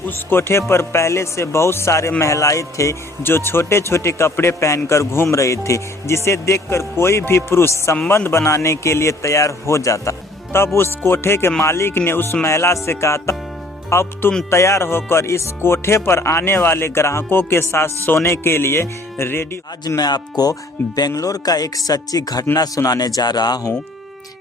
उस कोठे पर पहले से बहुत सारे महिलाएं थे जो छोटे छोटे कपड़े पहनकर घूम रही थी, जिसे देखकर कोई भी पुरुष संबंध बनाने के लिए तैयार हो जाता। तब उस कोठे के मालिक ने उस महिला से कहा, अब तुम तैयार होकर इस कोठे पर आने वाले ग्राहकों के साथ सोने के लिए रेडी। आज मैं आपको बेंगलोर का एक सच्ची घटना सुनाने जा रहा हूँ,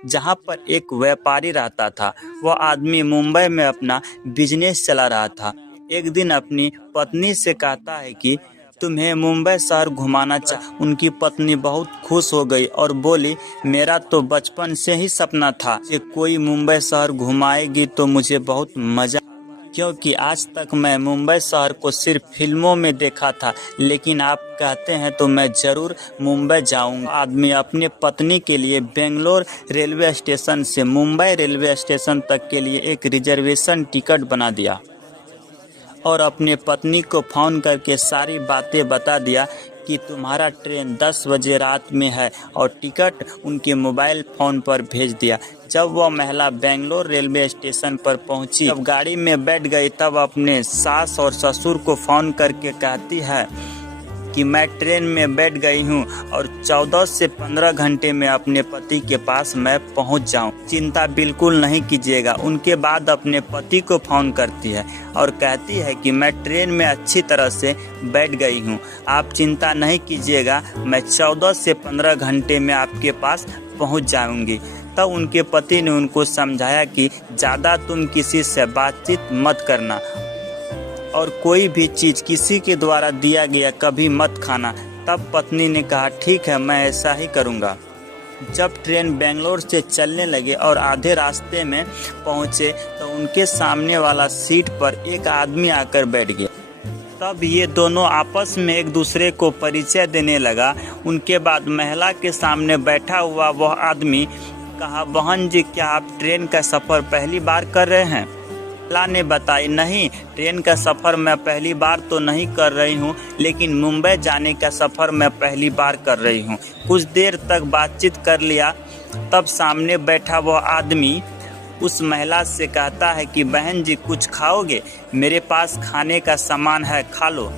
जहाँ पर एक व्यापारी रहता था। वह आदमी मुंबई में अपना बिजनेस चला रहा था। एक दिन अपनी पत्नी से कहता है कि तुम्हें मुंबई शहर घुमाना चाह। उनकी पत्नी बहुत खुश हो गई और बोली, मेरा तो बचपन से ही सपना था कि कोई मुंबई शहर घुमाएगी तो मुझे बहुत मजा, क्योंकि आज तक मैं मुंबई शहर को सिर्फ फिल्मों में देखा था, लेकिन आप कहते हैं तो मैं ज़रूर मुंबई जाऊंगा। आदमी अपने पत्नी के लिए बेंगलोर रेलवे स्टेशन से मुंबई रेलवे स्टेशन तक के लिए एक रिजर्वेशन टिकट बना दिया और अपने पत्नी को फ़ोन करके सारी बातें बता दिया कि तुम्हारा ट्रेन 10 बजे रात में है, और टिकट उनके मोबाइल फ़ोन पर भेज दिया। जब वह महिला बेंगलोर रेलवे स्टेशन पर पहुंची, जब गाड़ी में बैठ गई, तब अपने सास और ससुर को फ़ोन करके कहती है कि मैं ट्रेन में बैठ गई हूं और 14 से 15 घंटे में अपने पति के पास मैं पहुंच जाऊं। चिंता बिल्कुल नहीं कीजिएगा। उनके बाद अपने पति को फ़ोन करती है और कहती है कि मैं ट्रेन में अच्छी तरह से बैठ गई हूं, आप चिंता नहीं कीजिएगा, मैं 14 से 15 घंटे में आपके पास पहुंच जाऊंगी। तब उनके पति ने उनको समझाया कि ज़्यादा तुम किसी से बातचीत मत करना और कोई भी चीज़ किसी के द्वारा दिया गया कभी मत खाना। तब पत्नी ने कहा, ठीक है, मैं ऐसा ही करूँगा। जब ट्रेन बेंगलोर से चलने लगे और आधे रास्ते में पहुँचे तो उनके सामने वाला सीट पर एक आदमी आकर बैठ गया। तब ये दोनों आपस में एक दूसरे को परिचय देने लगा। उनके बाद महिला के सामने बैठा हुआ वह आदमी कहा, बहन जी, क्या आप ट्रेन का सफ़र पहली बार कर रहे हैं? महिला ने बताई, नहीं, ट्रेन का सफ़र मैं पहली बार तो नहीं कर रही हूँ, लेकिन मुंबई जाने का सफ़र मैं पहली बार कर रही हूँ। कुछ देर तक बातचीत कर लिया। तब सामने बैठा वह आदमी उस महिला से कहता है कि बहन जी, कुछ खाओगे? मेरे पास खाने का सामान है, खा लो।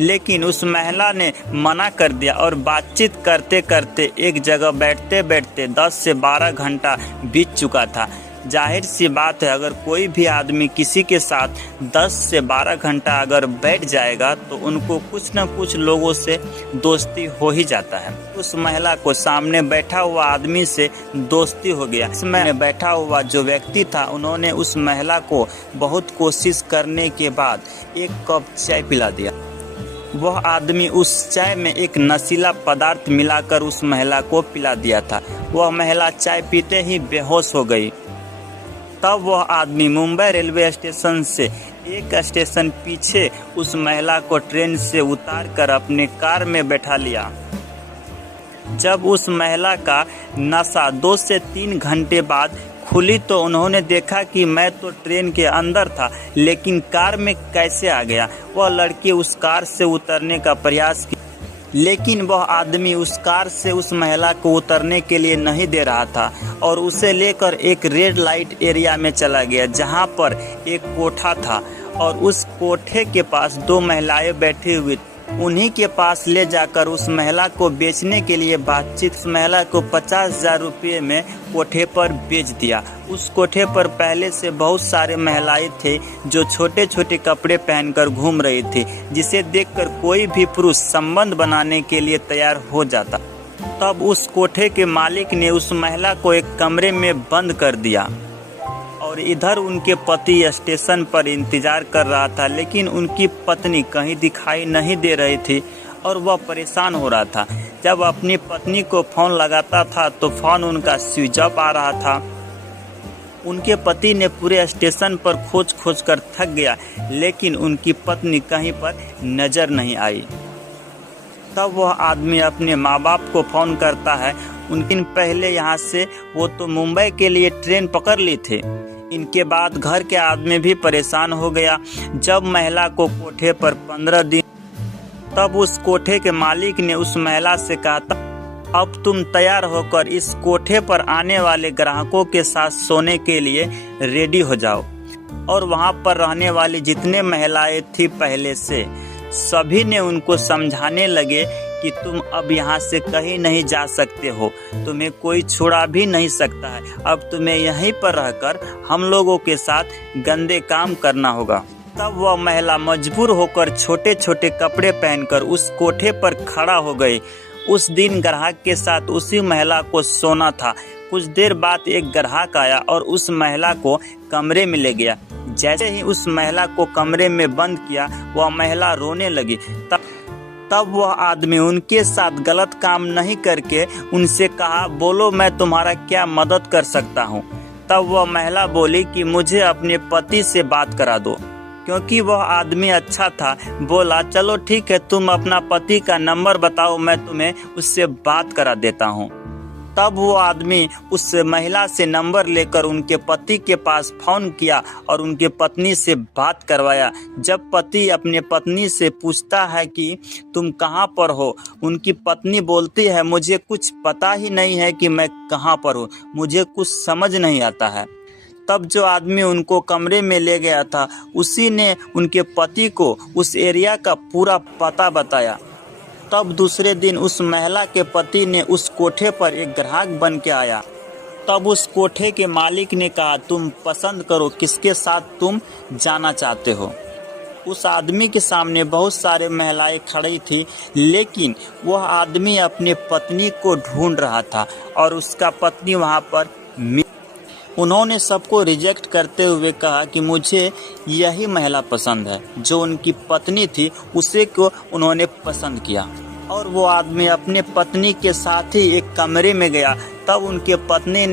लेकिन उस महिला ने मना कर दिया और बातचीत करते करते एक जगह बैठते बैठते 10 से 12 घंटा बीत चुका था। जाहिर सी बात है, अगर कोई भी आदमी किसी के साथ 10 से 12 घंटा अगर बैठ जाएगा तो उनको कुछ न कुछ लोगों से दोस्ती हो ही जाता है। उस महिला को सामने बैठा हुआ आदमी से दोस्ती हो गया। इसमें बैठा हुआ जो व्यक्ति था, उन्होंने उस महिला को बहुत कोशिश करने के बाद एक कप चाय पिला दिया। वह आदमी उस चाय में एक नशीला पदार्थ मिलाकर उस महिला को पिला दिया था। वह महिला चाय पीते ही बेहोश हो गई। तब वह आदमी मुंबई रेलवे स्टेशन से एक स्टेशन पीछे उस महिला को ट्रेन से उतार कर अपने कार में बैठा लिया। जब उस महिला का नशा 2 से 3 घंटे बाद खुली तो उन्होंने देखा कि मैं तो ट्रेन के अंदर था, लेकिन कार में कैसे आ गया। वह लड़की उस कार से उतरने का प्रयास किया, लेकिन वह आदमी उस कार से उस महिला को उतरने के लिए नहीं दे रहा था और उसे लेकर एक रेड लाइट एरिया में चला गया, जहां पर एक कोठा था और उस कोठे के पास 2 महिलाएं बैठी हुई। उन्हीं के पास ले जाकर उस महिला को बेचने के लिए बातचीत। उस महिला को 50,000 रुपये में कोठे पर बेच दिया। उस कोठे पर पहले से बहुत सारे महिलाएं थे जो छोटे छोटे कपड़े पहनकर घूम रही थी, जिसे देखकर कोई भी पुरुष संबंध बनाने के लिए तैयार हो जाता। तब उस कोठे के मालिक ने उस महिला को एक कमरे में बंद कर दिया और इधर उनके पति स्टेशन पर इंतजार कर रहा था, लेकिन उनकी पत्नी कहीं दिखाई नहीं दे रही थी और वह परेशान हो रहा था। जब अपनी पत्नी को फ़ोन लगाता था तो फ़ोन उनका स्विच ऑफ आ रहा था। उनके पति ने पूरे स्टेशन पर खोज खोज कर थक गया, लेकिन उनकी पत्नी कहीं पर नज़र नहीं आई। तब वह आदमी अपने माँ बाप को फ़ोन करता है। उनके पहले यहाँ से वो तो मुंबई के लिए ट्रेन पकड़ ली थे। इनके बाद घर के आदमी भी परेशान हो गया। जब महिला को कोठे पर 15 दिन, तब उस कोठे के मालिक ने उस महिला से कहा, अब तुम तैयार होकर इस कोठे पर आने वाले ग्राहकों के साथ सोने के लिए रेडी हो जाओ। और वहाँ पर रहने वाली जितने महिलाएं थी पहले से, सभी ने उनको समझाने लगे कि तुम अब यहाँ से कहीं नहीं जा सकते हो, तुम्हें कोई छुड़ा भी नहीं सकता है, अब तुम्हें यहीं पर रहकर हम लोगों के साथ गंदे काम करना होगा। तब वह महिला मजबूर होकर छोटे छोटे कपड़े पहनकर उस कोठे पर खड़ा हो गई। उस दिन ग्राहक के साथ उसी महिला को सोना था। कुछ देर बाद एक ग्राहक आया और उस महिला को कमरे में ले गया। जैसे ही उस महिला को कमरे में बंद किया, वह महिला रोने लगी। तब वह आदमी उनके साथ गलत काम नहीं करके उनसे कहा, बोलो मैं तुम्हारा क्या मदद कर सकता हूँ। तब वह महिला बोली कि मुझे अपने पति से बात करा दो। क्योंकि वह आदमी अच्छा था, बोला चलो ठीक है, तुम अपना पति का नंबर बताओ, मैं तुम्हें उससे बात करा देता हूँ। तब वो आदमी उस महिला से नंबर लेकर उनके पति के पास फोन किया और उनके पत्नी से बात करवाया। जब पति अपने पत्नी से पूछता है कि तुम कहाँ पर हो, उनकी पत्नी बोलती है मुझे कुछ पता ही नहीं है कि मैं कहाँ पर हूँ, मुझे कुछ समझ नहीं आता है। तब जो आदमी उनको कमरे में ले गया था, उसी ने उनके पति को उस एरिया का पूरा पता बताया। तब दूसरे दिन उस महिला के पति ने उस कोठे पर एक ग्राहक बन के आया। तब उस कोठे के मालिक ने कहा, तुम पसंद करो किसके साथ तुम जाना चाहते हो। उस आदमी के सामने बहुत सारे महिलाएं खड़ी थी, लेकिन वह आदमी अपने पत्नी को ढूंढ रहा था और उसका पत्नी वहां पर उन्होंने सबको रिजेक्ट करते हुए कहा कि मुझे यही महिला पसंद है। जो उनकी पत्नी थी उसे को उन्होंने पसंद किया और वो आदमी अपने पत्नी के साथ ही एक कमरे में गया। तब उनके पत्नी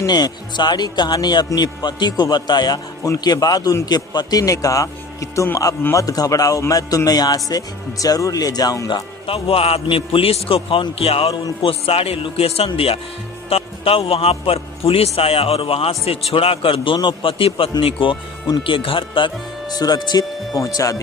ने सारी कहानी अपनी पति को बताया। उनके बाद उनके पति ने कहा कि तुम अब मत घबराओ, मैं तुम्हें यहाँ से ज़रूर ले जाऊँगा। तब वह आदमी पुलिस को फ़ोन किया और उनको सारे लोकेशन दिया। तब वहाँ पर पुलिस आया और वहाँ से छुड़ाकर दोनों पति पत्नी को उनके घर तक सुरक्षित पहुँचा दिया।